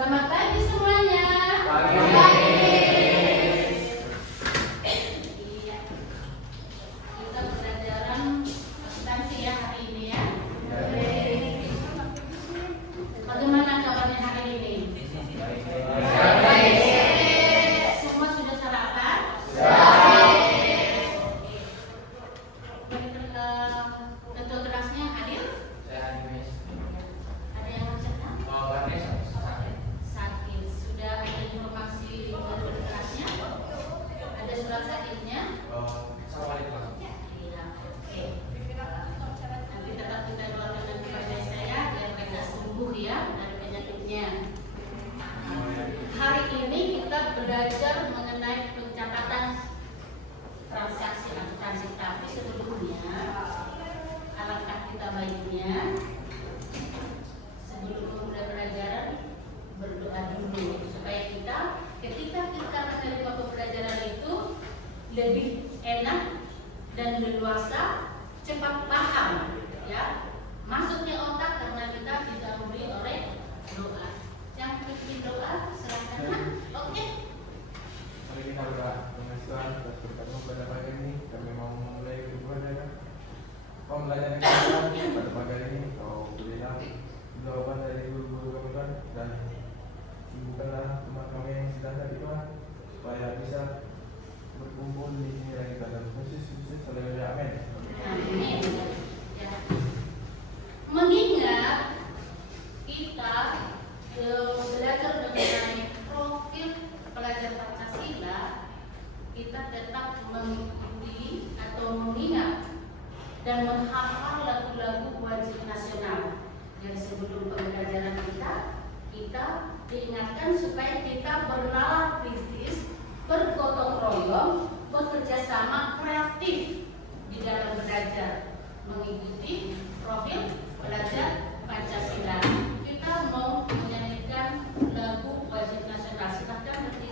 Selamat pagi semuanya. Pagi. Iya. Kita pelajaran akuntansi ya hari ini ya. Bagaimana kabarnya hari ini? Semua sudah sarapan? Ketua kelasnya hadir? Ada yang macetnya? Sakit. Sudah ada informasi dari kelasnya? Ada surat sakitnya? Iya. Oke. Nanti tetap kita doakan dan kepada saya biar mereka sembuh ya dari penyakitnya. Hari ini kita belajar mengenai pencatatan transaksi akuntansi, tapi sebelumnya alangkah kita baiknya sebelum memulai pelajaran berdoa dulu supaya kita ketika kita menerima pembelajaran itu lebih enak dan leluasa, cepat paham ya masuknya otak karena kita didahului oleh doa. Yang bikin doa silakan Nak. Oke. Mari kita berdoa. Tuhan atas berkat-Mu pada pagi ini, kami mau memulai pembelajaran. Pembelajaran kita pada pagi ini, Kau berilah jawaban dari guru-guru kami Tuhan, dan sibukkanlah teman kami yang sedang tadi Tuhan, supaya bisa berkumpul di sini lagi dalam khusus haleluya amin. Amin. Ya. Mengingat kita belajar mengenai profil pelajar Pancasila, kita tetap mengikuti atau mengingat dan menghafal lagu-lagu wajib nasional. Dan sebelum pembelajaran kita diingatkan supaya kita bernalar kritis, bergotong royong, bekerja sama kreatif di dalam belajar mengikuti profil pelajar Pancasila. Kita mau menyanyikan lagu wajib nasional. Silakan berdiri.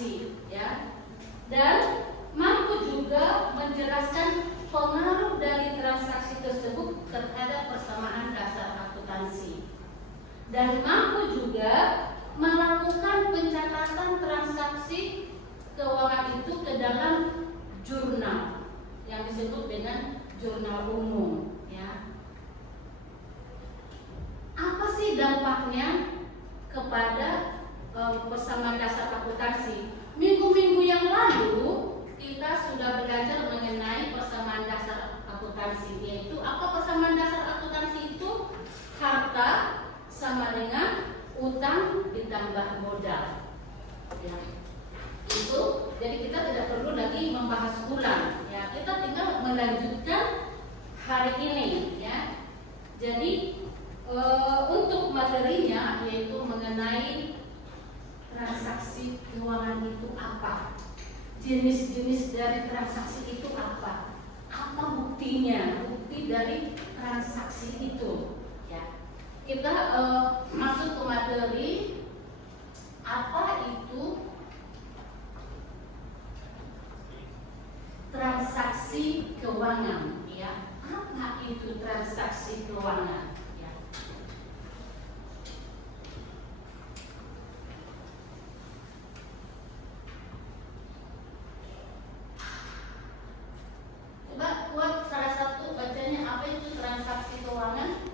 transaksi, ya. Dan mampu juga menjelaskan pengaruh dari transaksi tersebut terhadap persamaan dasar akuntansi. Dan mampu juga melakukan pencatatan transaksi keuangan itu ke dalam jurnal yang disebut dengan jurnal umum, ya. Apa sih dampaknya kepada persamaan dasar akuntansi? Minggu-minggu yang lalu kita sudah belajar mengenai persamaan dasar akuntansi, yaitu apa persamaan dasar akuntansi itu? Harta sama dengan utang ditambah modal, ya. Itu jadi kita tidak perlu lagi membahas ulang, ya. Kita tinggal melanjutkan hari ini, ya. Jadi untuk materinya yaitu mengenai transaksi keuangan itu apa, jenis-jenis dari transaksi itu apa buktinya, bukti dari transaksi itu, ya. Kita masuk ke materi apa itu transaksi keuangan, ya. Apa itu transaksi keuangan? Coba buat salah satu bacanya, apa itu transaksi keuangan?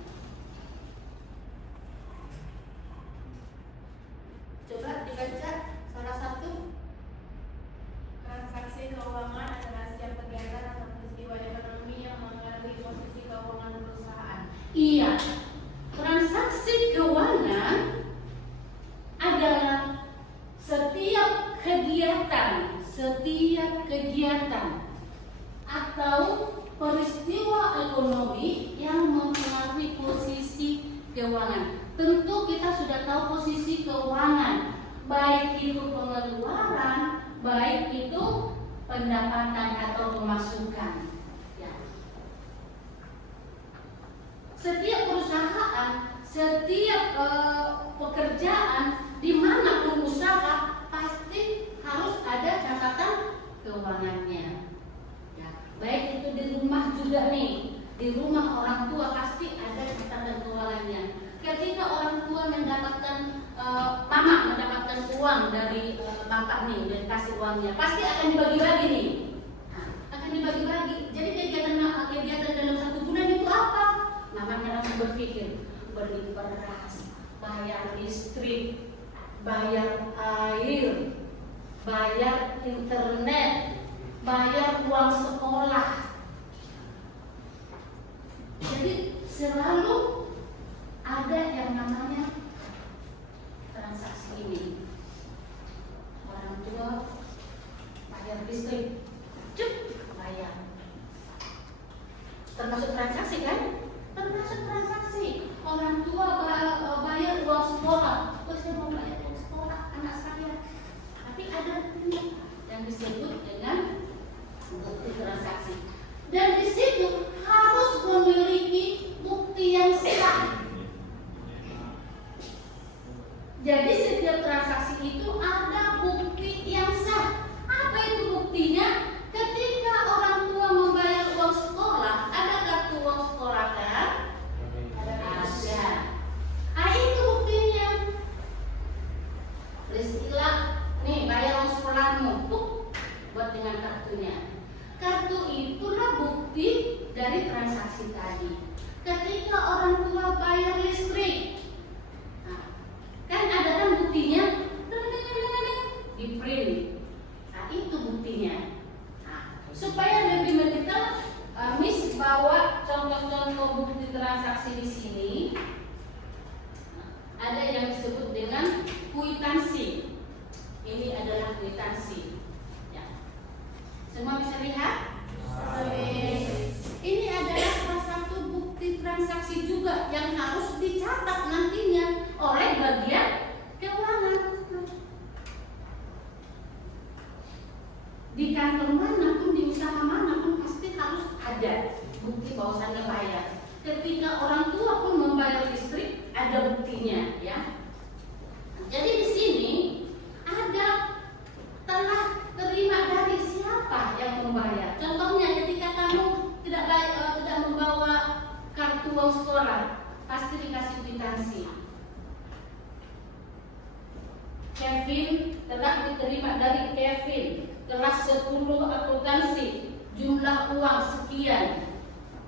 Coba dibaca salah satu. Transaksi keuangan adalah setiap kegiatan atau peristiwa ekonomi yang mempengaruhi posisi keuangan perusahaan. Iya, transaksi keuangan adalah setiap kegiatan atau peristiwa ekonomi yang mempengaruhi posisi keuangan. Tentu kita sudah tahu posisi keuangan, baik itu pengeluaran, baik itu pendapatan atau pemasukan, ya. Setiap perusahaan, setiap pekerjaan dimanapun usaha pasti harus ada catatan keuangannya, ya. Baik itu di rumah juga nih, di rumah orang tua pasti ada catatan keuangannya. Ketika orang tua mendapatkan mama mendapatkan uang dari bapak nih, dan kasih uangnya, pasti akan dibagi-bagi nih. Nah, akan dibagi-bagi. Jadi kegiatan dalam satu bulan itu apa? Mamanya langsung berpikir, beli beras, bayar listrik, bayar air, bayar internet, bayar uang sekolah. Jadi selalu ada yang namanya transaksi ini. Orang tua bayar listrik, bayar. Termasuk transaksi kan? Termasuk transaksi. Orang tua bayar uang sekolah. Saya mau bayar uang sekolah anak saya. Tapi ada yang disebut dengan bukti transaksi. Dan di situ harus memiliki bukti yang sah. Jadi setiap transaksi itu ada bukti yang sah. Apa itu buktinya? Ketika orang tua membayar uang sekolah, ada kartu uang sekolah kan? Ada. Ah, itu buktinya. Istilah, nih bayar uang sekolahmu, buat dengan kartunya. Kartu itulah bukti dari transaksi tadi. Ketika orang tua bayar listrik, kan ada kan buktinya di print. Nah, itu buktinya. Nah, supaya lebih mendetail, Miss bawa contoh-contoh bukti transaksi di sini. Ada yang disebut dengan kwitansi. Ini adalah kwitansi. Ya. Semua bisa lihat? Ini adalah salah satu bukti transaksi juga yang harus dicatat nantinya oleh bagian keuangan. Di kantor manapun, di usaha manapun pasti harus ada bukti bahwasannya bayar. Ketika orang tua pun membayar listrik, ada buktinya, ya. Jadi di sini ada Kevin, kelas 10 akuntansi, jumlah uang sekian.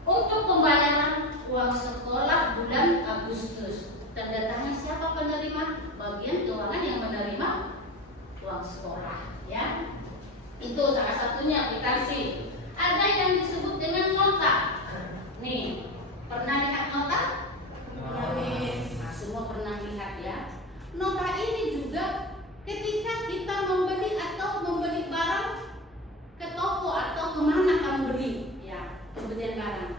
Untuk pembayaran uang sekolah bulan Agustus. Tanda tangan siapa penerima? Bagian keuangan yang menerima uang sekolah, ya. Itu salah satunya akuntansi. Ada yang disebut dengan nota. Nih, pernah lihat nota? Nah, semua pernah lihat ya. Nota ini juga ketika kita membeli atau membeli barang ke toko atau kemana kamu beli, ya, pembelian barang.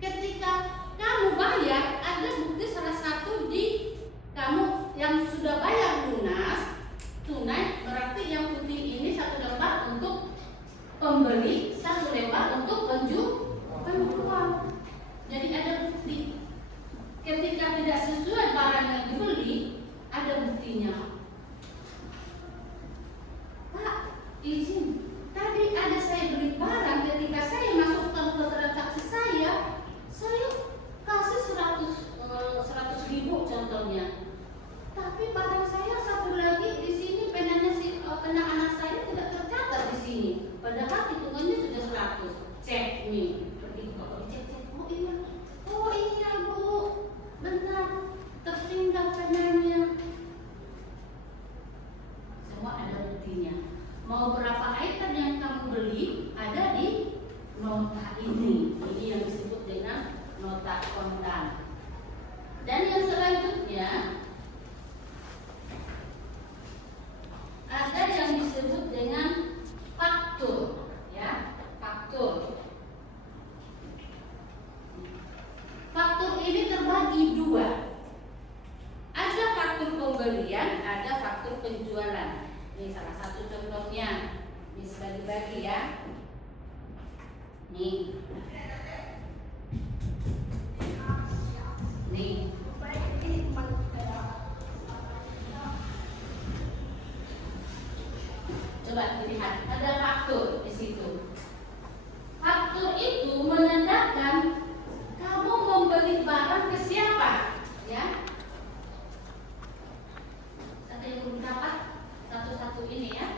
Ketika kamu bayar, ada bukti salah satu di kamu yang sudah bayar lunas tunai, berarti yang putih ini satu lembar untuk pembeli, satu lembar untuk penjual. Jadi ada bukti. Ketika tidak sesuai barang yang dibeli, ada buktinya. Pak, izin. Tadi ada saya beli barang, ketika saya masukkan ke transaksi saya kasih 100.000 contohnya. Tapi barang saya satu lagi di sini penanya pena anak saya tidak tercatat di sini. Padahal hitungannya sudah 100. Cek nih, pergi ke toko dicek. Oh iya Bu, benar, tertinggal penanya. Semua ada buktinya. Mau berapa item yang kamu beli ada di nota ini. Ini yang disebut dengan nota kontan. Dan yang selanjutnya ada yang disebut dengan faktur, ya, faktur. Faktur ini terbagi dua. Ada faktur pembelian, ada faktur penjualan. Ini salah satu contohnya. Ini sebagi-bagi ya. Nih. Coba dilihat, ada faktur di situ. Faktur itu menandakan kamu membeli barang ke siapa, ya? Ada yang belum dapat satu-satu ini ya.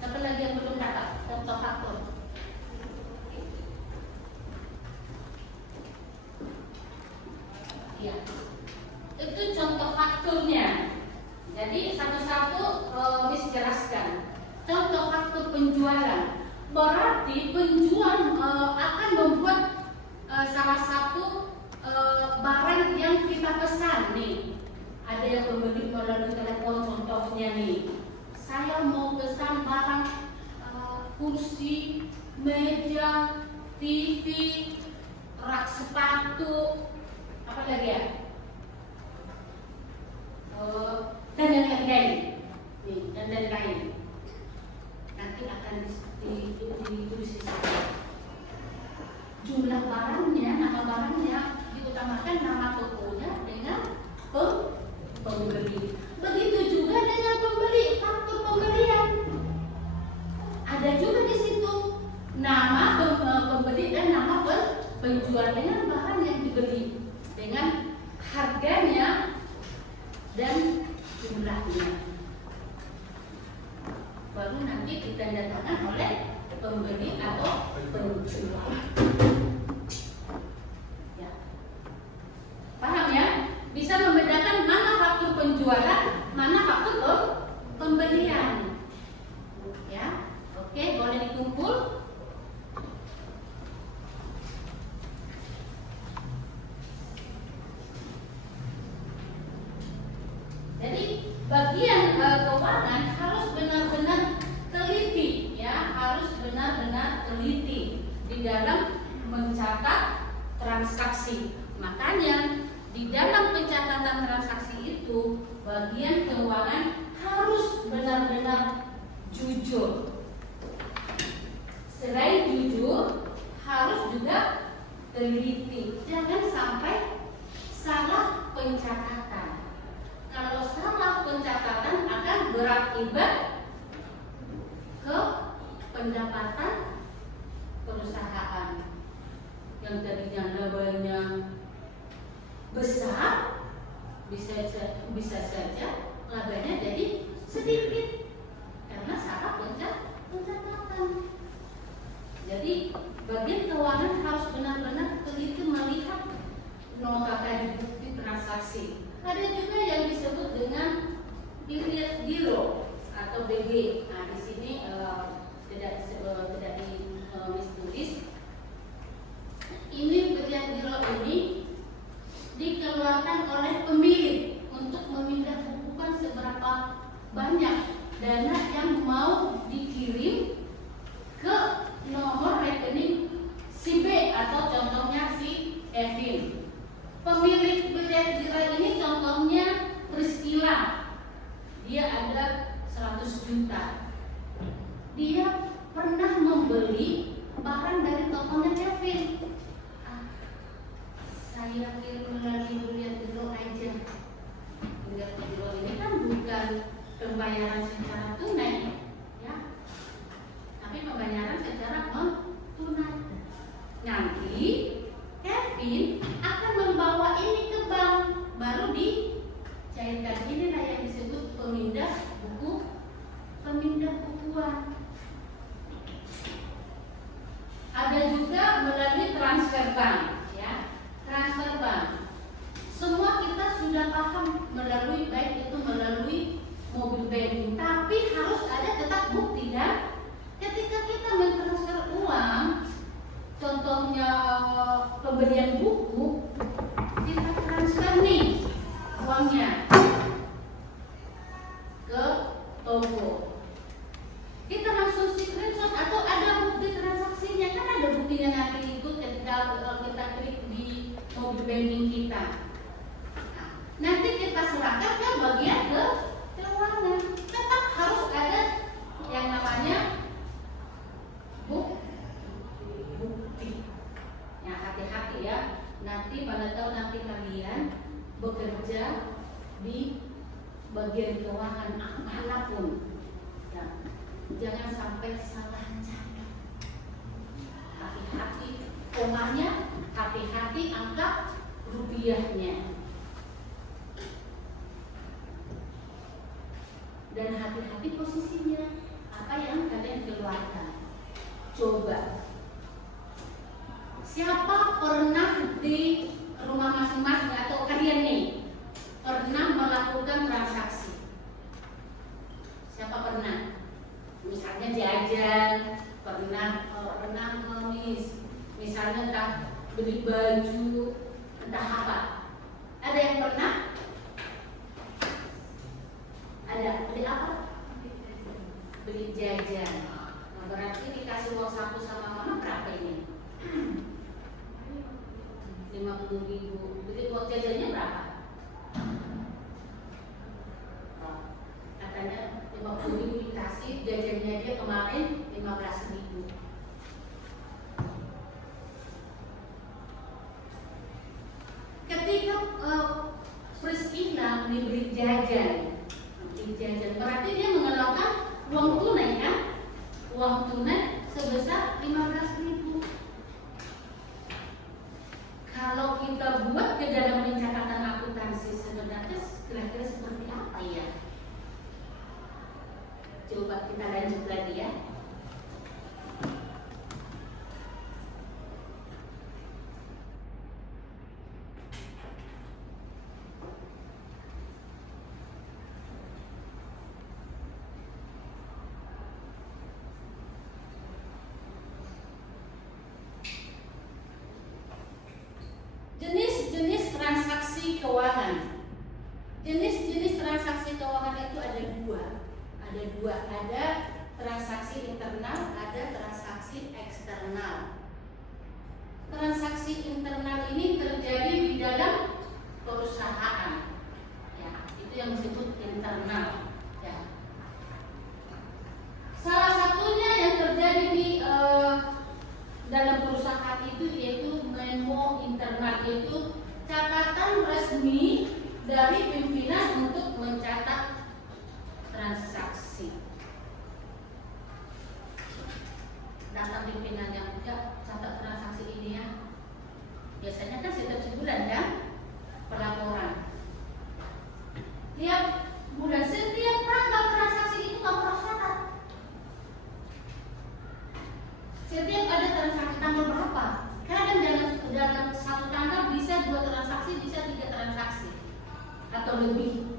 Siapa lagi yang belum dapat contoh faktur? Ya, itu contoh fakturnya. Jadi satu-satu Miss jelaskan. Contoh faktur penjualan. Berarti penjual akan membuat salah satu barang yang kita pesan nih. Ada yang membeli melalui telepon contohnya nih. Saya mau pesan barang kursi, meja, TV, rak sepatu, apa lagi ya? Dan yang lain, nih, dan lain. Nanti akan ditulis di sini. Jumlah barangnya, nama barangnya diutamakan nama tokonya dengan pembeli. Begitu juga dengan pembeli, faktur pembelian. Ada juga di situ nama pembeli dan nama penjual dengan barang yang dibeli, dengan harganya dan jumlahnya. Baru nanti ditandatangan oleh pembeli atau penjual. Ya. Paham ya? Bisa membedakan mana faktur penjualan, mana faktur pembelian. Ya. Oke, boleh dikumpul. Jadi bagian keuangan harus benar-benar teliti, ya, harus benar-benar teliti di dalam mencatat transaksi. Makanya di dalam pencatatan transaksi itu bagian keuangan harus benar-benar jujur. Selain jujur, harus juga teliti. Jangan sampai salah pencatatan. Kalau salah pencatatan akan berakibat ke pendapatan perusahaan. yang tadinya labanya besar bisa saja labanya jadi sedikit karena salah pencatatan. Jadi bagian keuangan harus benar-benar teliti melihat nota tadi bukti transaksi. Ada juga yang disebut dengan period zero atau BG. Nah di sini tidak ditulis. Ini period zero ini dikeluarkan oleh pemilik untuk memindah bukukan seberapa banyak dana yang mau dikirim ke nomor rekening si B atau contohnya si Evin. Pemilik period zero ini contohnya Priscilla. Dia ada 100 juta. Dia pernah membeli barang dari tokonya Kevin. Saya kirim melalui period zero aja. Period zero ini kan bukan pembayaran secara tunai, ya, tapi pembayaran secara non tunai. Nanti Kevin akan membawa ini ke bank, baru dicairkan. Inilah yang disebut pemindah bukuan. Ada juga melalui transfer bank, ya, transfer bank. Semua kita sudah paham melalui baik itu melalui mobil banking, tapi harus ada tetap bukti dan ketika kita mentransfer uang, contohnya pembelian buku, kita transfer nih uangnya ke toko. Kita langsung screenshot atau ada bukti transaksinya, kan ada buktinya nanti itu ketika kita klik di mobil banking kita. Nanti kita serahkan ke bagian keuangan. Tetap harus ada yang namanya bukti. Ya, hati-hati ya. Nanti pada tahu nanti kalian bekerja di bagian keuangan manapun, ya, jangan sampai salah catat. Hati-hati komanya, hati-hati angka rupiahnya. Dan hati-hati posisinya, apa yang kalian keluarkan. Coba, siapa pernah di rumah masing-masing atau kalian nih pernah melakukan transaksi? Siapa pernah? Misalnya jajan, pernah ngemis, misalnya entah beli baju, entah apa. Ada yang pernah? Ada, beli apa? Beli jajan. Nah, berarti dikasih uang saku sama mama berapa ini? 50.000. Beli uang jajannya berapa? Oh, katanya 50.000 dikasih, jajannya dia kemarin 15.000. Ketika Priscilla diberi jajan, berarti dia mengeluarkan uang tunai kan? Uang tunai sebesar 15.000. Kalau kita buat ke dalam pencatatan akuntansi sebenarnya kira-kira seperti apa ya? Coba kita lanjut lagi ya. Jenis-jenis transaksi keuangan. Jenis-jenis transaksi keuangan itu ada dua. Ada transaksi internal, ada transaksi eksternal. Transaksi internal ini terjadi di dalam perusahaan. Ya, itu yang disebut internal. Ya. Salah satunya yang terjadi di dalam perusahaan itu yaitu memo internal, yaitu catatan resmi dari pimpinan untuk mencatat transaksi. Data pimpinan yang catat transaksi ini ya, biasanya kan setiap sebulan kan pelaporan. Tiap bulan, setiap tanggal transaksi itu kamu harus catat. Setiap ada transaksi tanggal berapa? Kadang dalam satu tanggal bisa 2 transaksi, bisa 3 transaksi atau lebih.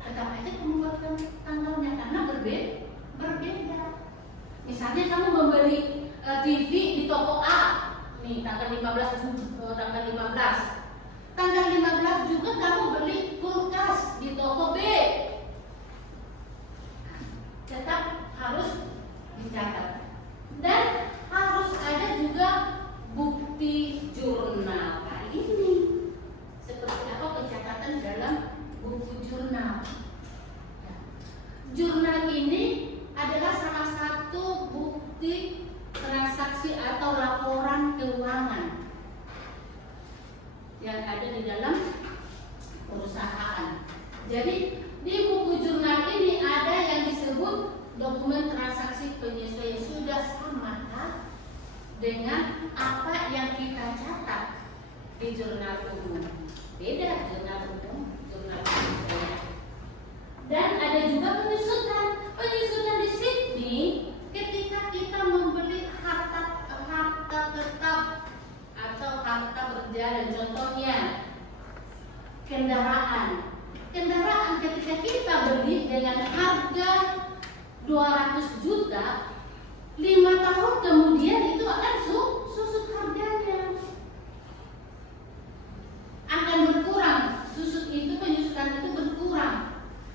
Tetap aja kamu buatkan tanggalnya karena berbeda. Misalnya kamu membeli TV di toko A, nih tanggal 15, tanggal 15. Tanggal 15 juga kamu beli kulkas di toko B. Tetap harus dicatat. Dan harus ada juga bukti jurnal. Nah ini seperti apa pencatatan dalam buku jurnal. Jurnal ini adalah salah satu bukti transaksi atau laporan keuangan yang ada di dalam perusahaan. Jadi di buku jurnal ini ada yang disebut dokumen transaksi penyesuaian. Sudah sama dengan apa yang kita catat di jurnal umum. Beda jurnal umum, jurnal penyesuaian. Dan ada juga penyusutan. Penyusutan di sini ketika kita membeli harta tetap atau harta berjalan, contohnya kendaraan ketika kita beli dengan harga 200 juta, 5 tahun kemudian itu akan susut harganya, akan berkurang. Susut itu, penyusutan itu berkurang.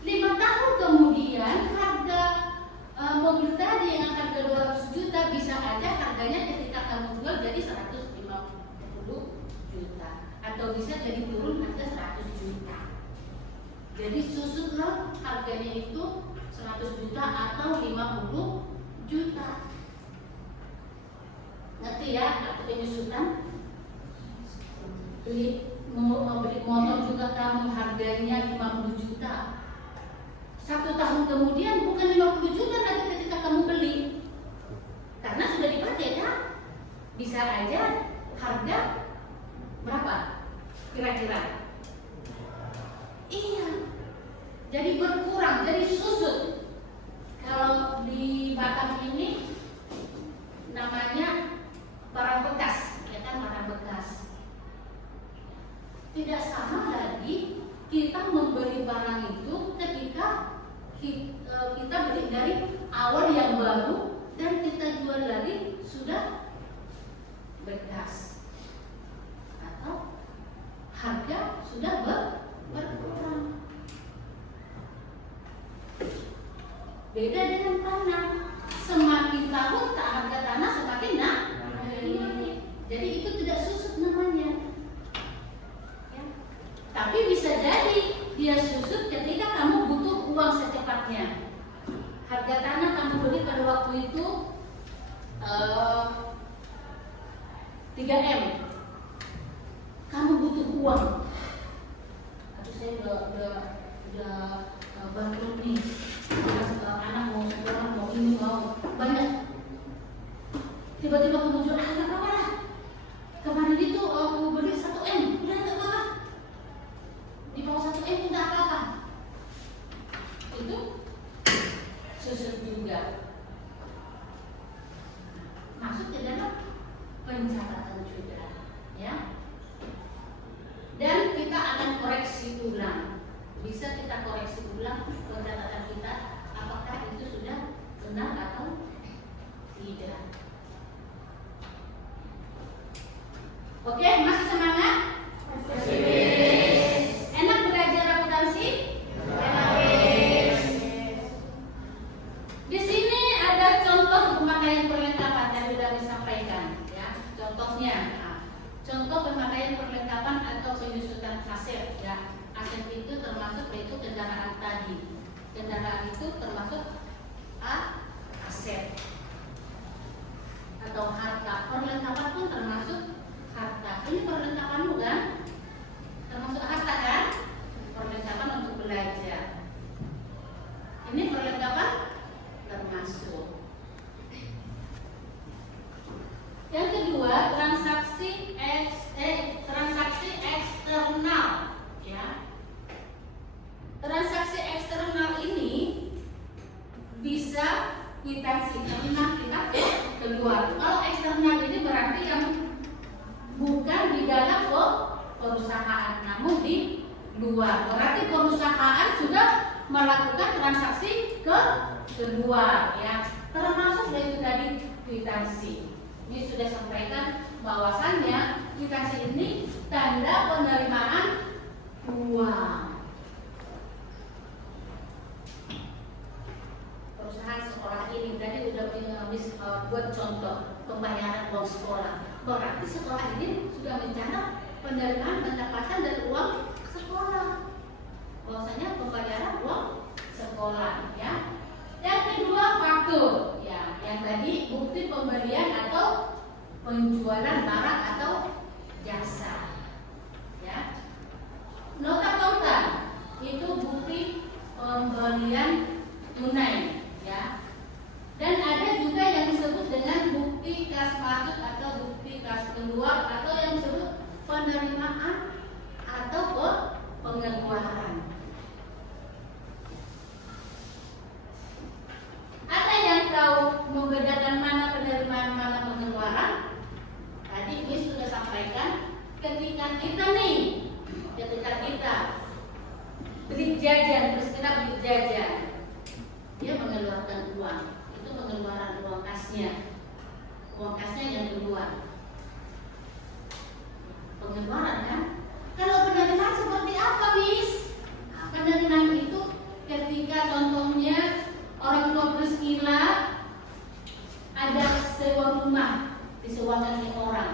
5 tahun kemudian harga mobil tadi yang harga 200 juta bisa aja harganya ketika kamu jual jadi 150 juta atau bisa jadi turun harga 100 juta. Jadi susutlah harganya itu 100 juta atau 50 juta. Ngerti ya arti penyusutan? Mau beli motor juga kamu harganya 50 juta. 1 tahun kemudian bukan 50 juta lagi ketika kamu beli, karena sudah dipakai kan? Bisa aja harga berapa kira-kira? Iya, jadi berkurang, jadi susut. Kalau di Batam ini namanya barang bekas, ya kan, barang bekas. Tidak sama lagi kita membeli barang itu ketika kita beli dari awal yang baru dan kita jual lagi sudah bekas atau harga sudah berkurang. Beda dengan tanah, semakin tahun harga tanah semakin naik. Jadi itu tidak susut namanya. Ya. Tapi bisa jadi dia susut ketika kamu butuh uang secepatnya. Harga tanah kamu beli pada waktu itu 3M. Kamu butuh uang. Atau saya udah bangkrut nih. Anak mau sekolah, mau ini, mau banyak. Tiba-tiba kamu jual, nggak apa-apa lah. Kemarin itu aku beli 1M, udah nggak apa-apa. Di bawah 1M itu nggak apa-apa. Itu susut juga. Masuk ke dalam pencatatan juga, ya. Dan kita akan koreksi ulang. Bisa kita koreksi ulang pencatatan kita, apakah itu sudah benar atau tidak. Oke, masih semangat? Masih. Enak belajar akuntansi? Di sini ada contoh pemakaian perlengkapan yang sudah disampaikan, ya. Contohnya, contoh pemakaian perlengkapan atau penyusutan aset, ya. Aset itu termasuk yaitu kendaraan tadi. Kendaraan itu termasuk aset atau harta. Perlengkapan pun termasuk harta. Ini perlengkapanmu kan? Termasuk harta kan? Perlengkapan untuk belajar. Ini perlengkapan termasuk. Yang kedua, transaksi transaksi eksternal, ya. Transaksi eksternal ini bisa kwitansi karena kita keluar. Kalau eksternal ini berarti yang bukan di dalam perusahaan, namun di luar. Berarti perusahaan sudah melakukan transaksi ke luar, ya. Termasuk dari tadi kwitansi. Ini sudah sampaikan bahwasannya kwitansi ini tanda penerimaan uang. Perusahaan sekolah ini tadi udah buat contoh pembayaran uang sekolah. Berarti sekolah ini sudah mencatat penerimaan pendapatan dari uang sekolah. Bahwasanya pembayaran uang sekolah, ya. Yang kedua faktur, ya. Yang tadi bukti pembelian atau penjualan barang atau jasa, ya. Nota kontan itu bukti pembelian tunai, ya. Dan ada juga yang disebut dengan bukti kas masuk atau bukti kas keluar atau yang disebut penerimaan atau pengeluaran. Ada yang tahu membedakan mana penerimaan mana pengeluaran? Tadi Miss sudah sampaikan ketika kita beli jajan, terus kita beli jajan, dia mengeluarkan uang, itu pengeluaran uang kasnya yang keluar. Pengeluaran kan? Kalau penerimaan seperti apa, Miss? Nah, penerimaan itu ketika contohnya orang tua Priscilla ada sewa rumah, disewakan oleh orang.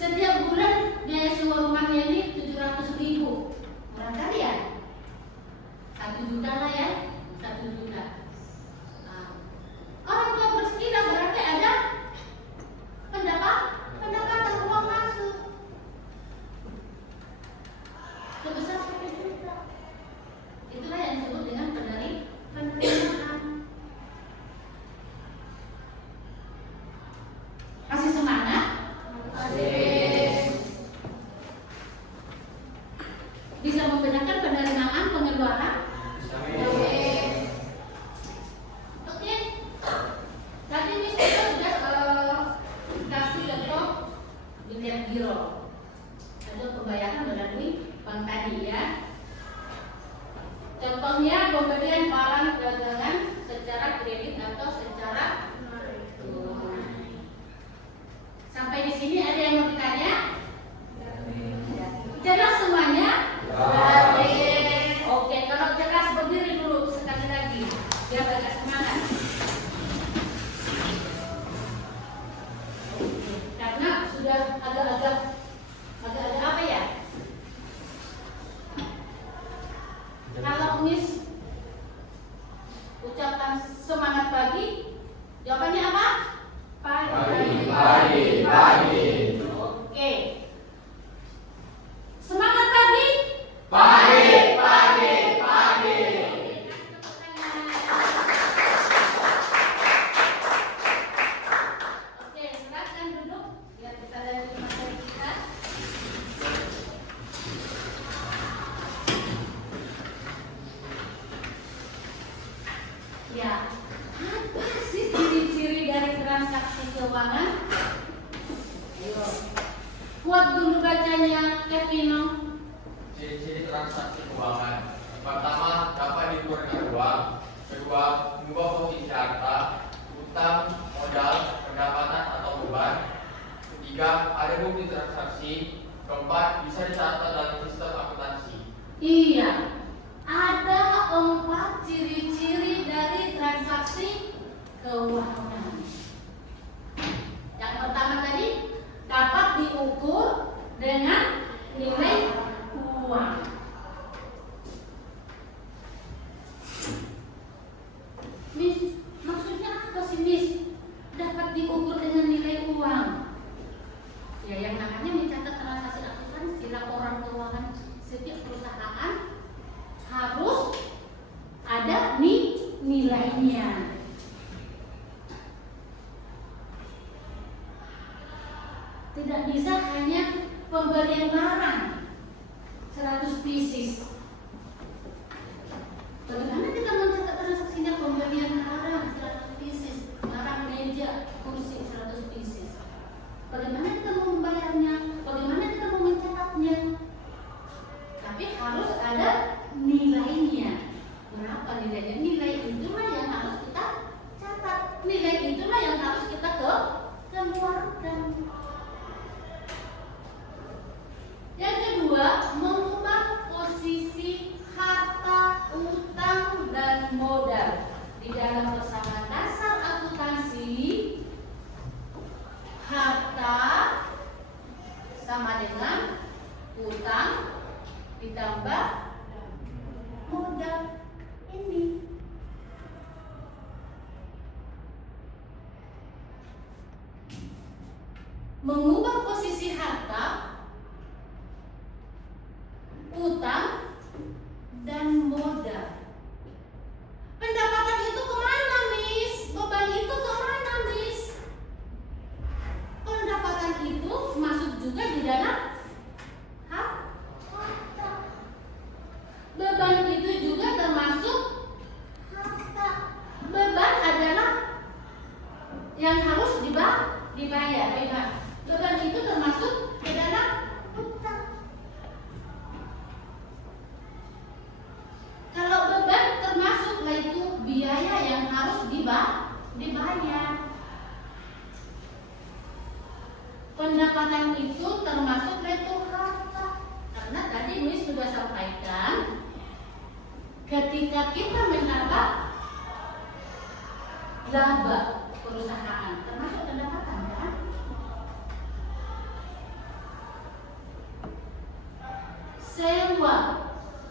Setiap bulan biaya sewa rumahnya ini 700.000. Barangkali ya 1 juta lah ya, 1 juta. Nah, orang tua Priscilla berarti ada pendapatan uang masuk sebesar 1 juta. Itulah yang disebut dengan penerimaan. Masih semangat? Bisa membedakan penerimaan pengeluaran? Oke. Tadi Miss kita sudah kasih contoh miliar giro atau pembayaran melalui bank tadi, ya. Contohnya pembelian barang dagangan secara kredit atau secara tunai. Sampai di sini ada yang mau ditanya? Jelas semuanya? Oke, kalau jelas berdiri dulu sekali lagi biar agak semangat. Oke, karena sudah agak-agak apa ya? Kalau Miss ucapan semangat pagi, jawabannya apa? Pagi. Oke. Semangat pagi. Pagi. Oke, silakan duduk biar kita lihat materi kita. Ya, apa sih ciri-ciri dari transaksi keuangan? Ayo, kuat dulu bacanya, Kevino. Ciri-ciri transaksi keuangan. Pertama, dapat diukur dengan uang. Kedua, mengubah posisi harta, utang, modal, pendapatan atau beban. Ketiga, ada bukti transaksi. Keempat, bisa dicatat dalam sistem akuntansi. Iya, ada 4 ciri-ciri dari transaksi keuangan. Yang pertama tadi dapat diukur dengan nilai uang. Miss, maksudnya apa sih, Miss? Dapat diukur dengan nilai uang. Ya, yang namanya mencatat transaksi akuntansi, laporan keuangan setiap perusahaan harus ada nilainya. Tidak bisa hanya pembelian barang 100 pieces. Bagaimana kita mencatat transaksinya pembelian barang 100 pieces, barang meja, kursi 100 pieces? Bagaimana kita mau membayarnya? Bagaimana kita mau mencatatnya? Tapi harus ada nilainya. Berapa nilainya? Nilai itulah yang harus kita catat. Nilai itulah yang harus kita keluarkan. Yang kedua, mengubah posisi harta, utang, dan modal. Di dalam persamaan dasar akuntansi, harta sama dengan utang ditambah modal ini. Mengubah posisi harta, utang, dan modal. Pendapatan itu kemana, Miss? Beban itu kemana, Miss? Pendapatan itu masuk juga di dalam harta. Beban itu juga termasuk harta. Beban adalah yang harus dibayar. Beban itu termasuk ke dalam utang. Kalau beban termasuklah itu biaya yang harus dibayar. Pendapatan itu termasuklah itu harta. Karena tadi Miss sudah sampaikan, ketika kita menambah laba perusahaan termasuk pendapatan kan?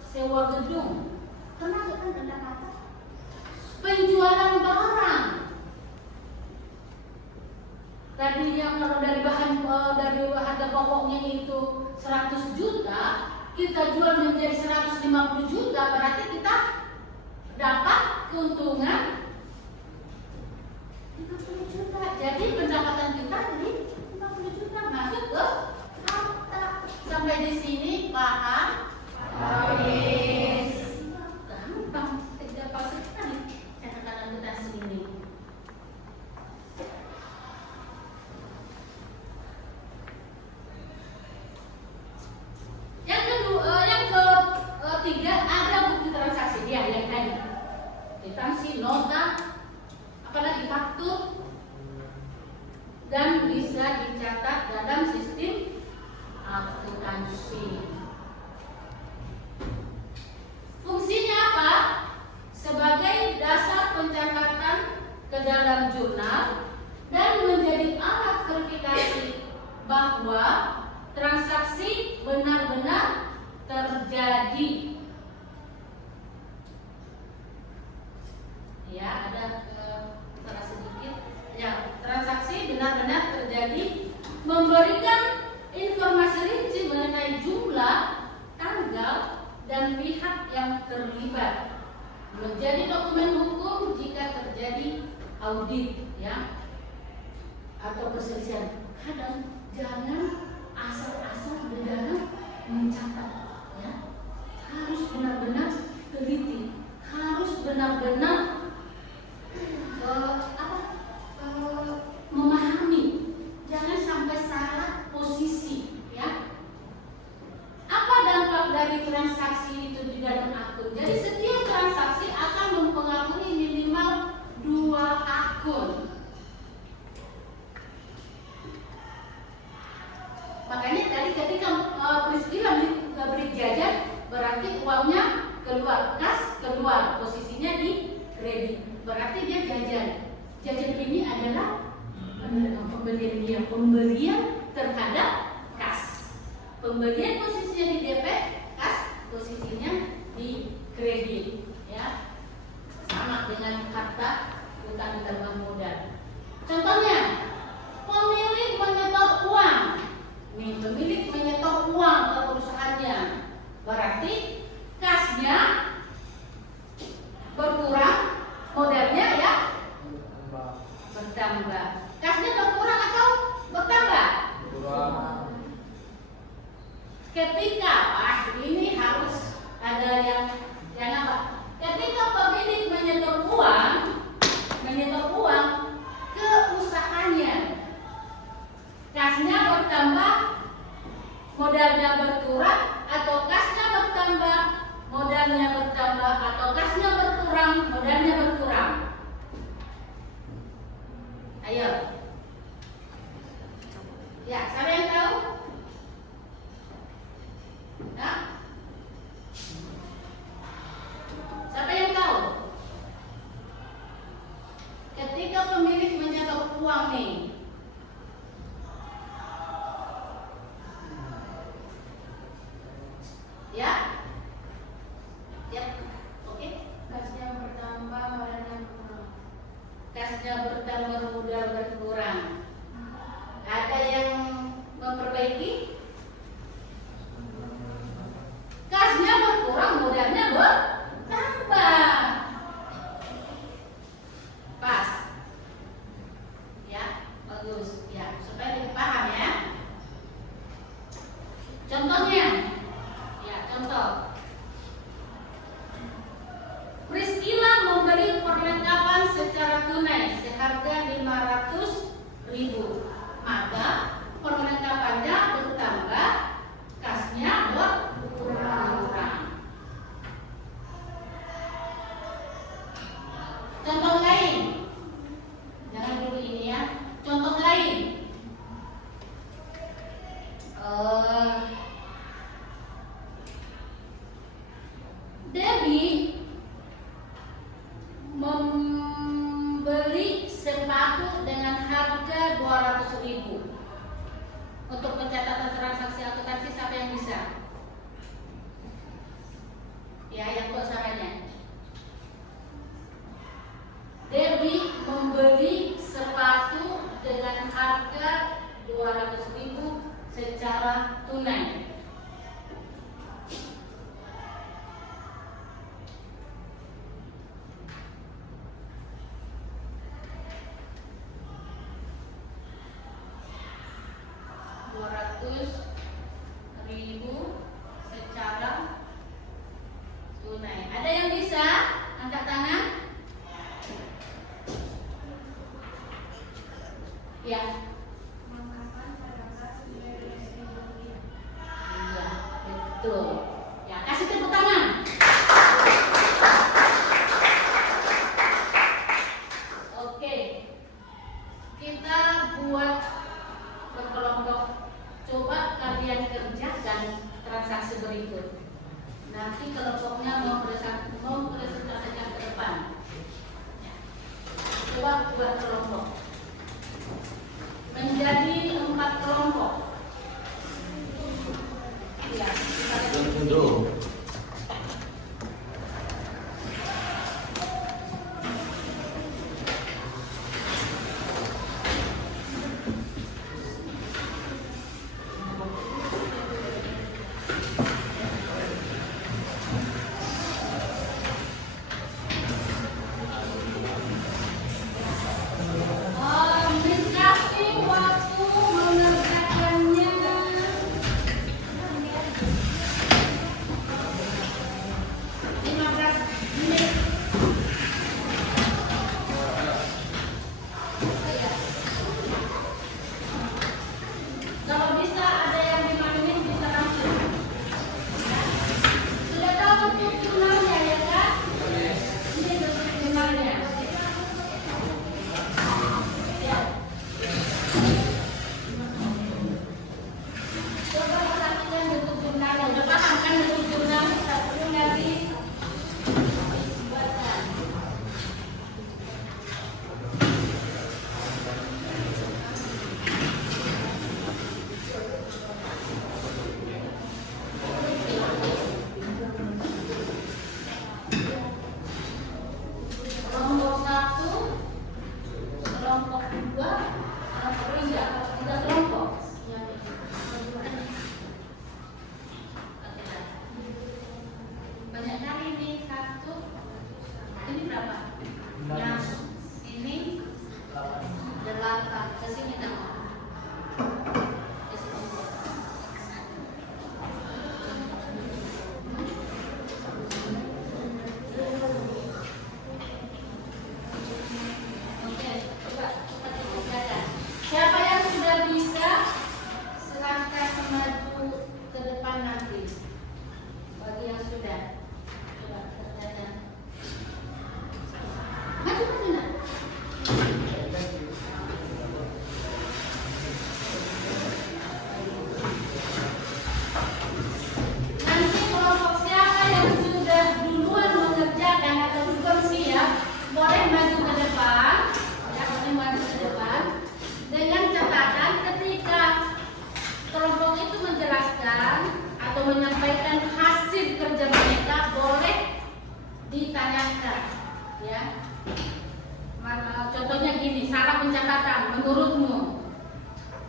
Sewa gedung termasuk kan pendapatan. Penjualan barang, tadinya kalau dari harga pokoknya itu 100 juta, kita jual menjadi 150 juta, berarti kita dapat keuntungan 50 juta. Jadi pendapatan kita jadi 50 juta masuk ke harta. Sampai di sini paham? Yes. Gampang, tidak pasti sekali catatan akuntansi ini. Yang ketiga, ada bukti transaksi dia yang tadi. Kwitansi, nota, apalagi faktur, dan bisa dicatat dalam sistem akuntansi. Fungsinya apa? Sebagai dasar pencatatan ke dalam jurnal dan menjadi alat verifikasi bahwa transaksi benar-benar terjadi. Ya, ada salah sedikit. Ya, transaksi benar-benar terjadi, memberikan informasi rinci mengenai jumlah, tanggal, dan pihak yang terlibat. Menjadi dokumen hukum jika terjadi audit, ya, atau perselisihan. Kadang jangan asal-asal di dalam mencatat, ya. Harus benar-benar teliti, harus benar-benar memahami, jangan sampai salah posisi, ya. Apa dampak dari transaksi itu di dalam akun? Jadi setiap transaksi akan mempengaruhi minimal 2 akun. Makanya tadi ketika peristiwa beli jajan, berarti uangnya keluar, kas keluar, posisinya di kredit. Berarti dia jajan. Jajan ini adalah pembelian terhadap kas. Pembelian posisinya di DP, kas posisinya di kredit, ya. Sama dengan harta, utang ditambah modal. Contohnya, pemilik menyetor uang. Nih, pemilik menyetor uang ke perusahaannya. Berarti kasnya berkurang, modalnya ya bertambah. Kasnya berkurang atau bertambah? ketika ini harus ada yang apa? Ketika pemilik menyetor uang ke usahanya, kasnya bertambah, modalnya berkurang, atau kasnya bertambah, modalnya bertambah, atau kasnya berkurang, modalnya berkurang. Ayo. Ya, siapa yang tahu? Hah? Siapa yang tahu? Ketika pemilik menyetor uang nih, ya, oke. Kasnya bertambah, modalnya berkurang. Kasnya bertambah, modal berkurang. Ada yang memperbaiki? Kasnya berkurang, modalnya bertambah. Pas. Ya, bagus. Ya, supaya lebih paham ya. Contohnya, ya contoh. Priscilla membeli perlengkapan secara tunai seharga 500.000. Maka perlengkapannya bertambah, kasnya berkurang. Contoh lain, jangan dulu ini ya. Contoh lain, Debbie membeli sepatu dengan harga 200.000. Untuk pencatatan transaksi akuntansi siapa yang bisa? Ya, yang buat caranya. Debbie membeli sepatu dengan harga 200.000 secara tunai. Ribu secara tunai. Ada yang bisa angkat tangan? Ya. Mengangkat harga senilai 12.000 rupiah. Iya, betul. Ya, kasih tepuk tangan. Oke. Kita buat berkelompok. Coba kalian kerjakan transaksi berikut. Nanti kelompoknya mau presentasikan ke depan. Ya. Coba buat kelompok menjadi 4 kelompok. Ya, kita lihat.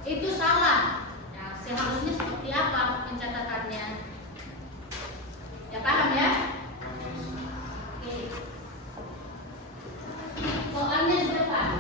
Itu salah. Nah, seharusnya seperti apa pencatatannya? Ya paham ya? Oke. Soalnya di depan.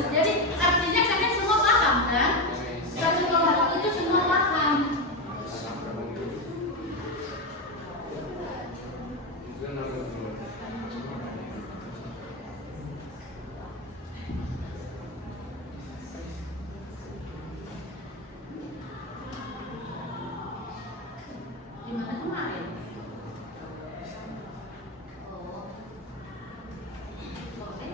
bagus. Jadi artinya kalian semua paham kan? Satu kelompok itu semua paham. Gimana kemarin? Oh. Oke.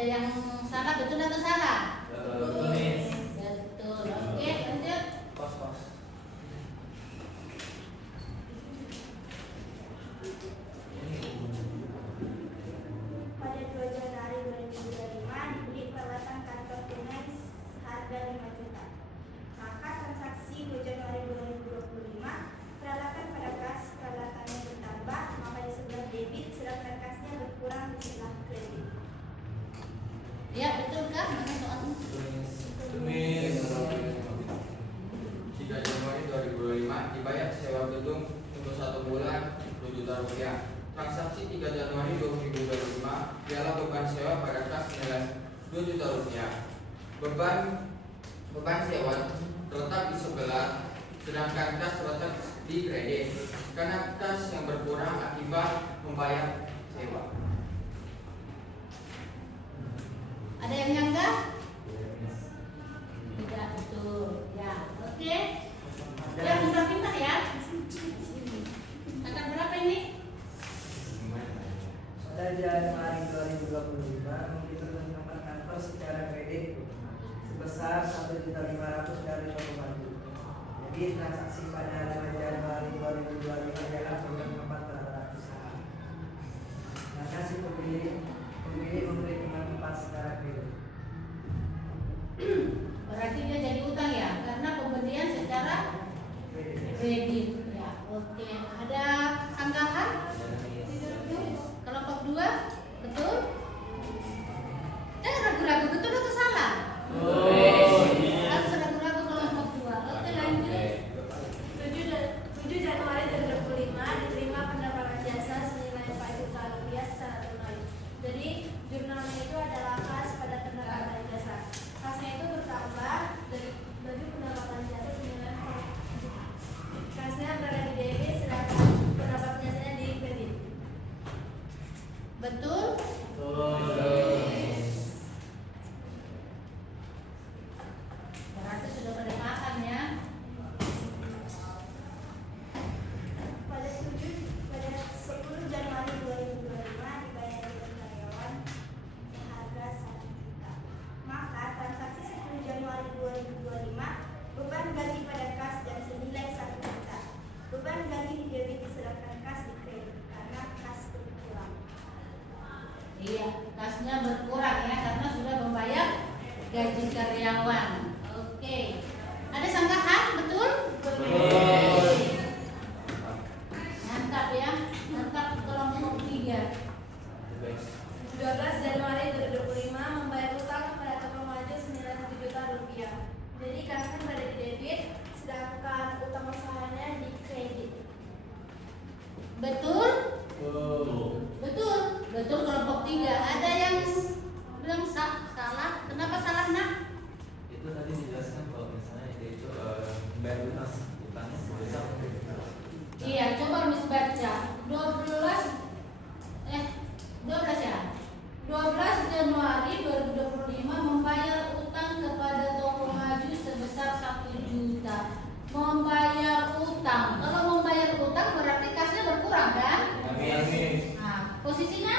Ada yang salah, betul atau salah? Betul. Betul. Oke, lanjut. Pas. Pada 2 Januari 2025 dibeli peralatan kantor tunai harga 5 juta. Maka transaksi 2 Januari 2025 peralatan pada kas peralatannya bertambah, maka di sebelah debit sedangkan kasnya berkurang di sebelah kredit. Ya, betul kan? Mana soalnya? Tumis. 3 Januari 2025 dibayar sewa gedung untuk 1 bulan 10 juta rupiah. Transaksi 3 Januari 2025 ialah beban sewa pada kas senilai 2 juta rupiah. Beban sewa terletak di sebelah, sedangkan kas terletak di kredit. Karena kas yang berkurang akibat membayar sewa. Ada yang nyanggah? Tidak, betul. Ya, oke. Ya, pintar-pintar ya. Akan berapa ini? Pada Januari 2025 menghitung nomor kantor secara kredit sebesar 1.500.000 dari toko baju. Jadi transaksi pada 2 Januari 2025 adalah beban tempat peralatan usaha. Maka si pemilik memberi tempat secara kredit. Berarti dia jadi utang ya, karena pembelian secara kredit. Ya, oke. Ada sanggahan? Kelompok 2, betul? Ragu-ragu betul atau salah? Harus ragu-ragu kelompok 2. Oke, lanjut. 7 Januari 2025 diterima pendapatan jasa senilai 4 juta rupiah secara tunai. Jadi jurnalnya itu adalah kas pada pendapatan jasa. Kasnya itu bertambah dari pendapatan jasa senilai 4 juta. Kasnya berada di debit sedangkan pendapatan jasanya di kredit. Betul? Berarti sudah pada paham ya. Pada 10 Januari 2025 dibayar gaji karyawan seharga 1 juta. Maka transaksi 10 Januari 2025 beban gaji pada kas dan senilai 1 juta. Beban gaji di debit sedangkan kas di kredit karena kas berkurang. Iya, kasnya berkurang ya karena sudah membayar gaji karyawan. Oke. Ada sanggahan, betul? Mantap ya. Mantap kelompok 3. 12 Januari 2025 membayar utang kepada toko maju senilai 1 juta rupiah. Jadi kasnya berada di debit sedangkan utang usahanya di kredit. Betul? Betul. Betul kelompok 3. Ada yang bilang salah. Kenapa salah, Nak? Itu tadi dijelaskan kalau misalnya itu membayar utangnya sebesar. Iya, coba Miss baca. 12 ya. 12 Januari 2025 membayar utang kepada toko maju sebesar 1 juta. Membayar utang. Kalau membayar utang berarti kasnya berkurang kan? Amin. Nah, posisinya?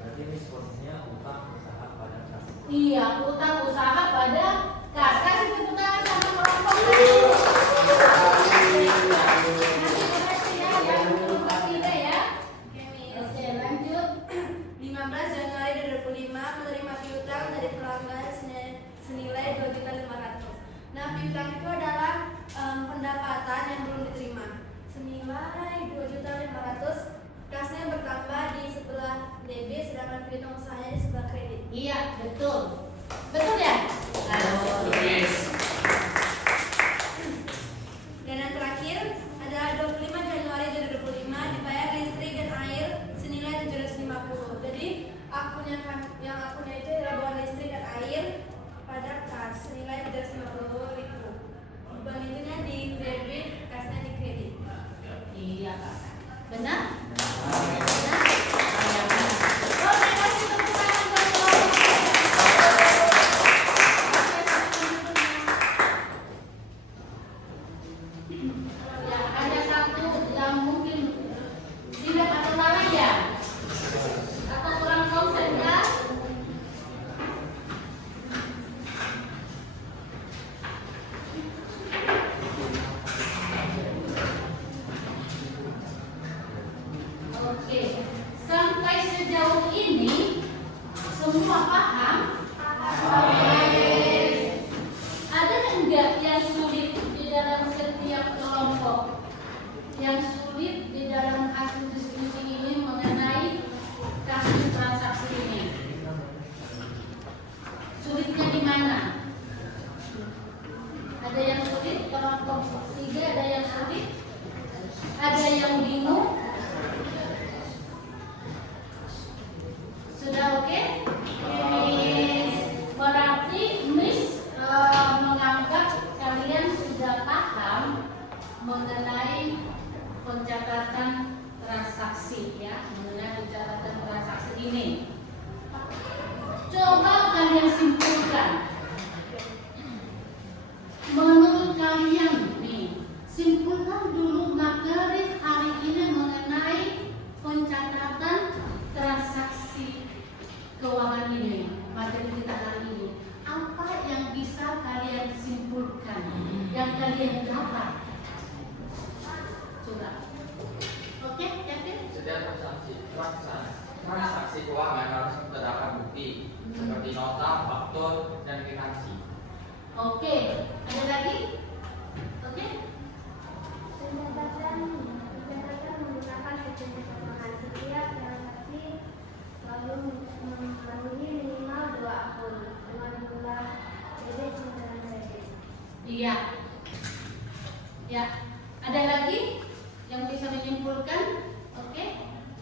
Berarti ini posisinya utang usaha pada kas. Iya, utang usaha pada kas. Kasih tepuk tangan sama kelompok. Nanti koreksi ya, yang kelompok 3 ya. Oke, lanjut. 15 Januari 2025 menerima piutang dari pelanggan senilai 2.500.000. Nah, piutang itu adalah pendapatan yang belum diterima senilai 2.500.000. Kasnya bertambah di sebelah debit sedangkan piutang usahanya di sebelah kredit. Iya, betul. Betul ya? Dan yang terakhir adalah 25 Januari 2025 dibayar listrik dan air senilai 750. Jadi akunnya itu adalah bawa listrik dan air pada kas senilai 750.000. Beban itunya di debit, kasnya di kredit. Iya, Kak. Benar? Benar? Iya, benar. Oke, kasih tepuk tangan buat kelompok. Oke, Sejauh ini semua paham? Ada enggak yang sulit di dalam setiap kelompok? Yang sulit di dalam hasil diskusi ini mengenai kasus transaksi ini? Sulitnya di mana? Ada yang sulit, kelompok 3 ada yang sulit, ada yang bingung. Sudah oke? Berarti Miss menganggap kalian sudah paham mengenai pencatatan transaksi, ya, mengenai pencatatan transaksi ini. Coba kalian simpulkan. Menurut kalian nih, simpulkan dulu materi hari ini mengenai pencatatan transaksi keuangan ini, materi kita hari ini. Apa yang bisa kalian simpulkan, yang kalian dapat? Coba. Oke, Kevin? Setiap transaksi keuangan harus terdapat bukti seperti nota, faktur, dan kwitansi. Oke, ada lagi? Oke? Pencatatan menggunakan sistem keuangan setiap transaksi lalu memenuhi minimal 2 akun dengan jumlah debit dan kredit. Iya. Ya. Ada lagi yang bisa menyimpulkan? Oke?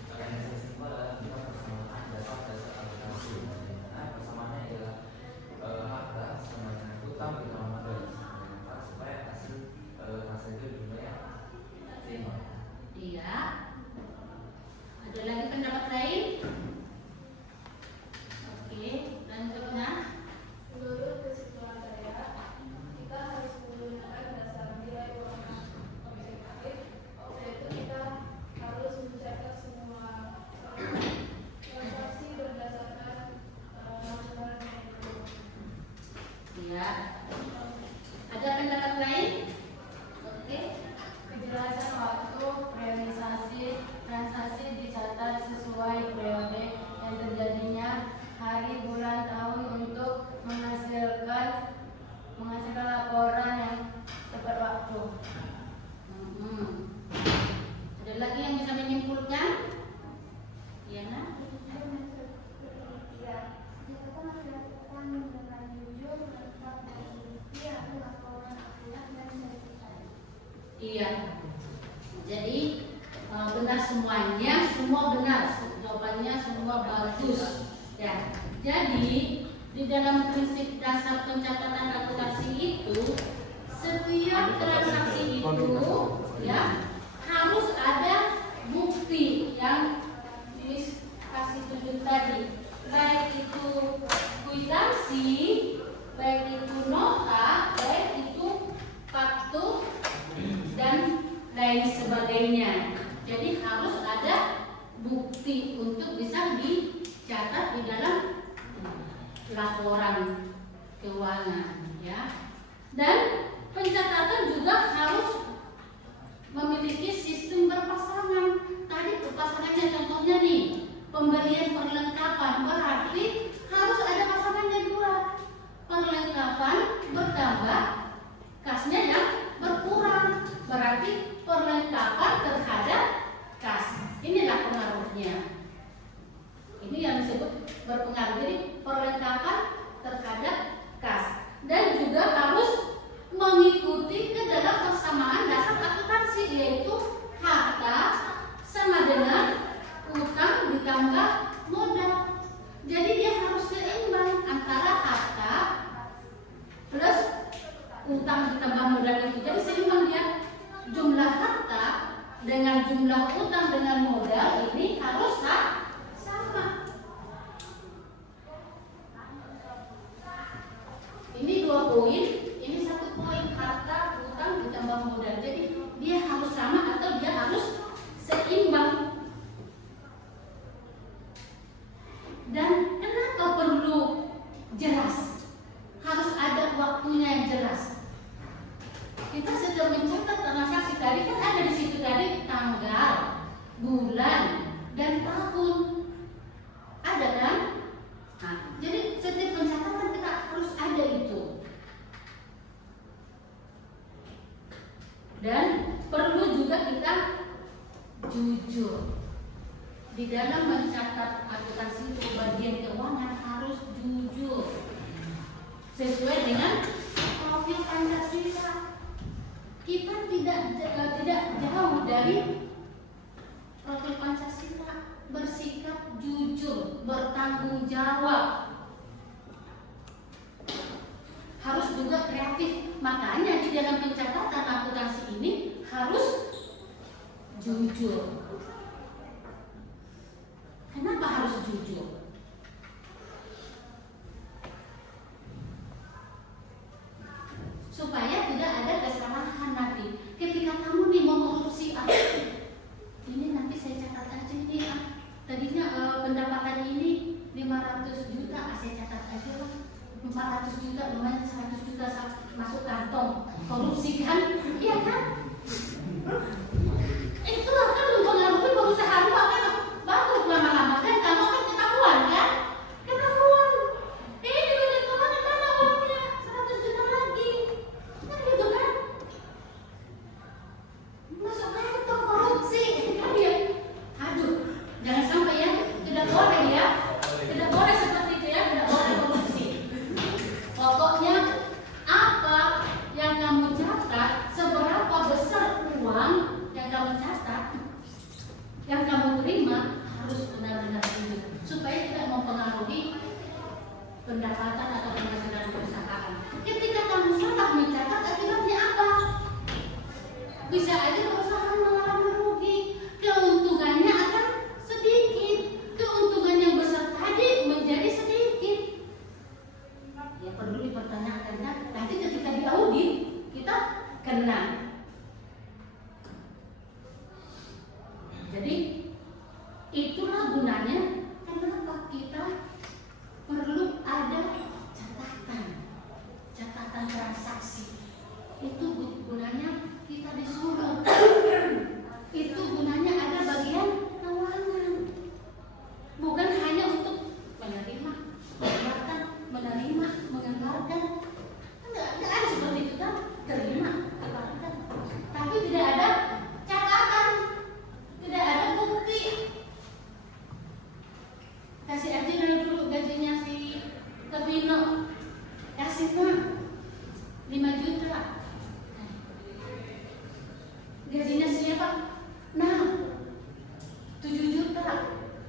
Organisasi simpel adalah kita persamaan dasar-dasar akuntansi, di mana persamaannya adalah harta sama dengan utang ditambah modal supaya hasil transaksi jumlahnya seimbang. Iya. Ada lagi pendapat lain? Oke, lanjutnya. Menurut kesimpulan saya, kita harus menggunakan dasar nilai keuangan objektif, yaitu kita harus mencatat semua transaksi berdasarkan laporan itu. Iya. Ada pendapat lain? Oke. Kejelasan waktu realisasi transaksi dicatat sesuai periode yang terjadinya, hari, bulan, tahun untuk menghasilkan laporan yang tepat waktu. Ada lagi yang bisa menyimpulkan? Iya, nah? Jika dilakukan dengan jujur, lengkap dan bukti atau laporan akurat dan sertifikat. Iya. Jadi benar semuanya, semua benar. Jawabannya semua bagus. Ya. Jadi di dalam prinsip dasar pencatatan akuntansi itu, setiap transaksi itu ya harus ada bukti yang kasih tunjuk tadi, baik itu kwitansi, baik itu nota, baik itu faktur dan lain sebagainya. Jadi harus ada bukti untuk bisa dicatat di dalam laporan keuangan, ya. Dan pencatatan juga harus memiliki sistem berpasangan. Tadi berpasangannya contohnya nih, pembelian perlengkapan, berarti harus ada pasangannya 2. Perlengkapan bertambah, kasnya yang berkurang, berarti perlengkapan terhadap kas. Inilah pengaruhnya. Ini yang disebut berpengaruh. Jadi perlengkapan terhadap kas, dan juga harus mengikuti ke dalam persamaan dasar akuntansi, yaitu harta sama dengan utang ditambah modal. Jadi dia harus seimbang antara harta plus utang ditambah modal itu. Jadi seimbang dia. Jumlah harta dengan jumlah utang dengan modal ini harus sama. Ini 2 poin, ini 1 poin, harta, utang ditambah modal. Jadi dia harus sama atau dia harus seimbang. Dan kenapa perlu jelas? Harus ada waktunya yang jelas. Kita sedang mencatat transaksi tadi, kan ada di situ tadi tanggal, Dan perlu juga kita jujur. Di dalam mencatat akuntansi untuk bagian keuangan harus jujur sesuai dengan profil Pancasila. Kita tidak jauh dari profil Pancasila, bersikap jujur, bertanggung jawab. Harus juga kreatif. Makanya di dalam pencatatan akuntansi ini harus jujur. Kenapa harus jujur? Supaya tidak ada kesalahan nanti. Ketika kamu nih mau korupsi, ini nanti saya catat aja nih, tadinya pendapatan ini 500 juta, saya catat aja lah. 400 juta, lumayan 100 juta masuk kantong. Korupsi kan? Iya kan? Itu akan mempengaruhi perusahaan akan bagus lama-lama kan? Kamu akan ketahuan kan? Ketahuan. Ini duit kemana mana uangnya? 100 juta lagi. Kan gitu kan? Masuk kantong korupsi. Kan ya? Aduh, jangan sampai ya. Tidak boleh ya. Tidak boleh seperti itu ya. Tidak boleh korupsi. Pokoknya apa yang kamu catat, seberapa besar uang yang kamu catat, yang kamu terima harus benar-benar jujur supaya tidak mempengaruhi pendapatan atau penghasilan perusahaan. Ketika kamu salah mencatat, akibatnya apa? Bisa aja perusahaan mengalami rugi, keuntungannya akan sedikit, keuntungan yang besar tadi menjadi sedikit. Ya perlu dipertanyakan kan? Nanti ketika diaudit kita kena. Jadi itulah gunanya kenapa kita perlu ada catatan transaksi. Itu gunanya kita disuruh. Itu gunanya ada bagian keuangan. Bukan hanya untuk menerima, mengeluarkan, menerima, mengeluarkan. Enggak ada seperti itu kan? Terima, keluarkan. Tapi tidak ada catatan. Tidak ada bukti. Kasih aja dulu gajinya si Kevino. Kasih mah 5 juta. Gajinya siapa? Nah, 7 juta.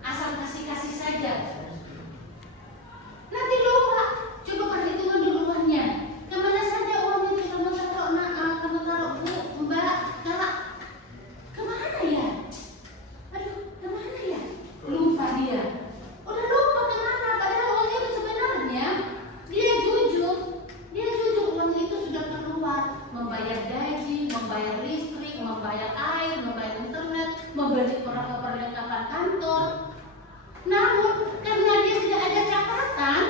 Asal kasih saja. Nanti lupa. Coba perhitungan dulu uangnya. Kemana saja uangnya itu? Kamu taruh bu, mbak, kak. Kemana ya? Aduh, kemana ya? Lupa dia. Udah lupa kemana? Padahal uang itu sebenarnya dia jujur uang itu sudah keluar, membayar gaji, membayar listrik, membayar air, membayar internet, membeli perlengkapan kantor. Namun karena dia tidak ada catatan,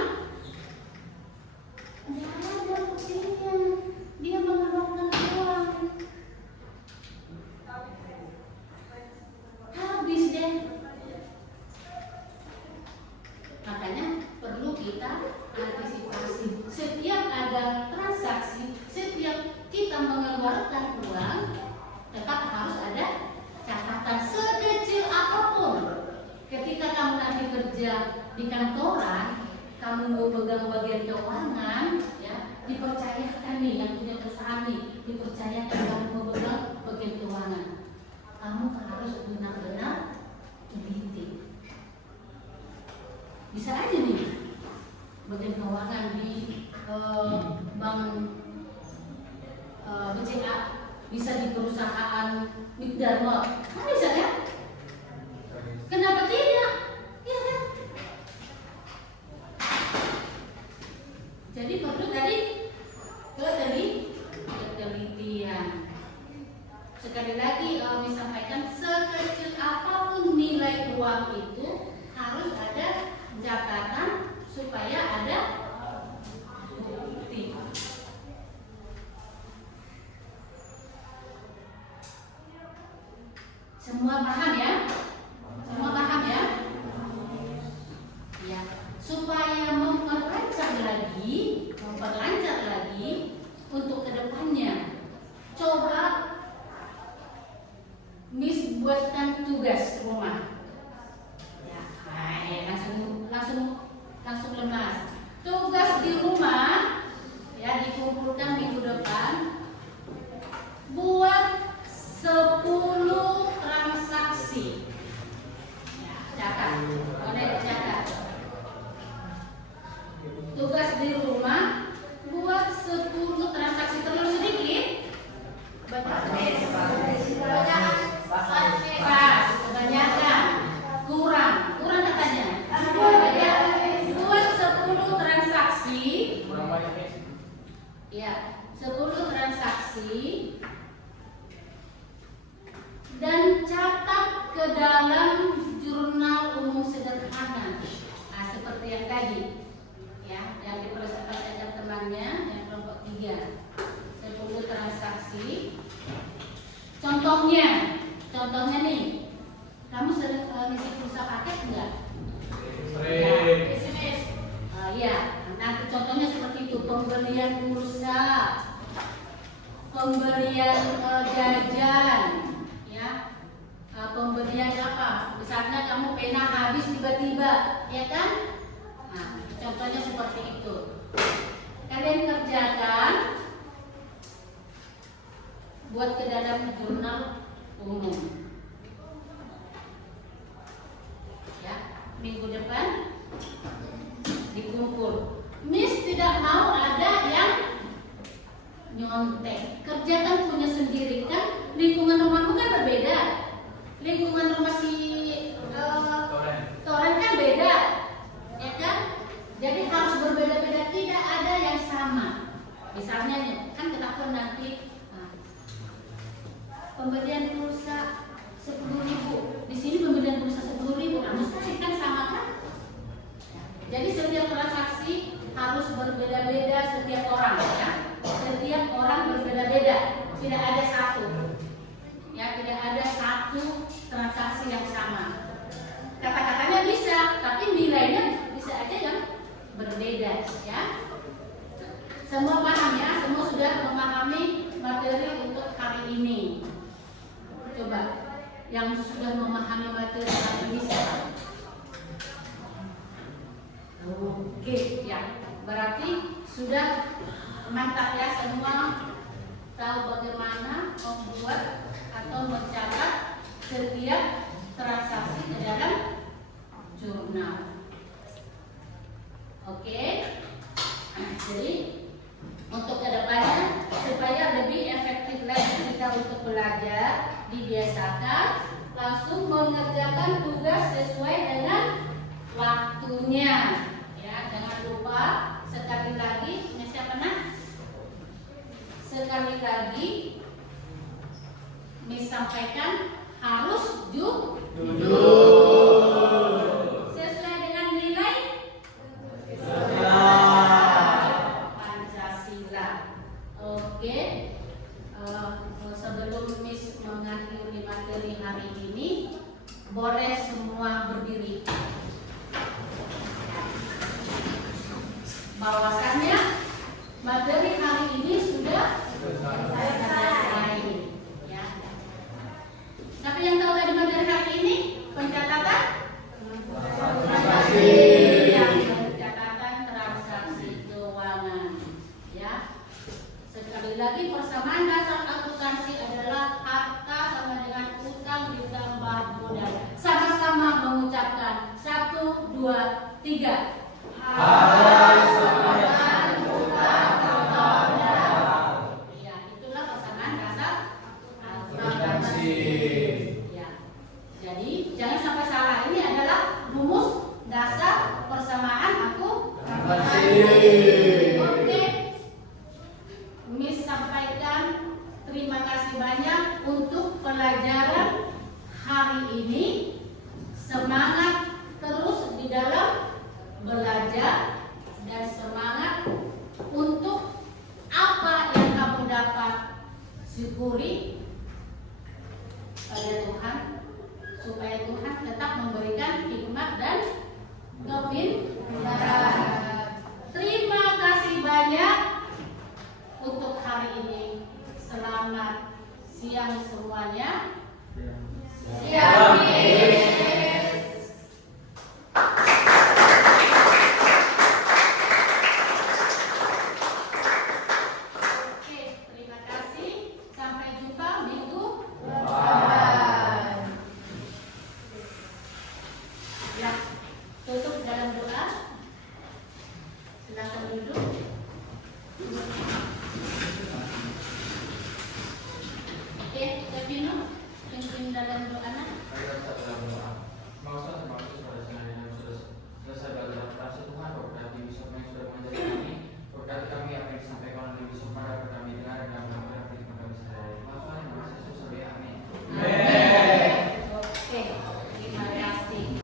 tidak ada buktinya, dia mengeluarkan uang. Habis deh. Makanya perlu kita antisipasi. Setiap ada transaksi, setiap kita mengeluarkan uang, tetap harus ada catatan sekecil apapun. Ketika kamu nanti kerja di kantoran, kamu mau pegang bagian keuangan, ya dipercayakan nih yang punya perusahaan nih, dipercayakan kamu mau pegang bagian keuangan. Kamu harus benar-benar teliti. Bisa aja nih bagian keuangan di bank BCA, bisa di perusahaan Migdal Mall, kan bisa ya? Kenapa tidak? Ya kan? Jadi perlu tadi ketelitian. Sekali lagi disampaikan, sekecil apapun nilai uang itu harus ada catatan supaya ada bukti. Semua paham ya? Semua paham ya? Ya, supaya memperlancar lagi untuk kedepannya, coba dalam jurnal umum sederhana. Nah, seperti yang tadi, ya, yang dipresentasikan temannya, yang kelompok 3, 10 transaksi. Contohnya nih, kamu sering ngisi pulsa paket enggak? Sering. SMS. Ya, nanti contohnya seperti itu, pembelian pulsa, pembelian jajan, ya, pembelian apa? Misalnya kamu pena habis tiba-tiba, ya kan? Nah, contohnya seperti itu. Kalian kerjakan, buat ke dalam jurnal umum. Ya, minggu depan dikumpul. Miss tidak mau ada yang nyontek. Kerjakan punya sendiri kan. Lingkungan rumahmu kan berbeda. Lingkungan rumah si Toren kan beda, ya kan? Jadi harus berbeda-beda. Tidak ada yang sama. Misalnya nih, kan ketahuan nanti pembelian pulsa 10.000. Di sini pembelian pulsa 10.000. Nah, mustahil kan sama kan? Jadi setiap transaksi harus berbeda-beda setiap orang, ya. Setiap orang berbeda-beda. Tidak ada satu. Ya, tidak ada satu transaksi yang sama. Kata-katanya bisa, tapi nilainya bisa aja yang berbeda, ya. Semua paham ya? Semua sudah memahami materi untuk hari ini. Coba yang sudah memahami materi hari ini siapa? Oke, ya. Berarti sudah mantap ya, semua tahu bagaimana membuat atau mencatat setiap transaksi ke dalam jurnal. Oke. Jadi untuk kedepannya supaya lebih efektif lagi kita untuk belajar, dibiasakan langsung mengerjakan tugas sesuai dengan waktunya. Ya, jangan lupa sekali lagi, siapa nak? Sekali lagi Miss sampaikan harus jujur sesuai dengan nilai Pancasila. Oke. Sebelum Miss mengakhiri materi hari ini, boleh semua berdiri. Bahwasannya materi hari ini sudah selesai. Ya. Tapi yang tahu tadi materi hari ini pencatatan transaksi, pencatatan transaksi keuangan. Ya. Sekali lagi persamaan dasar akuntansi adalah harta sama dengan utang ditambah modal. Sama-sama mengucapkan 1, 2, 3. Ya, itulah persamaan dasar akuntansi. Ya. Jadi jangan sampai salah. Ini adalah rumus dasar persamaan akuntansi. Oke. Miss sampaikan terima kasih banyak untuk pelajaran hari ini. Semangat terus di dalam belajar dan semangat untuk apa yang kamu dapat syukuri pada Tuhan, supaya Tuhan tetap memberikan hikmat dan kebenaran. Terima kasih banyak untuk hari ini. Selamat siang semuanya. Siang. Oke, Kevino, pimpin dalam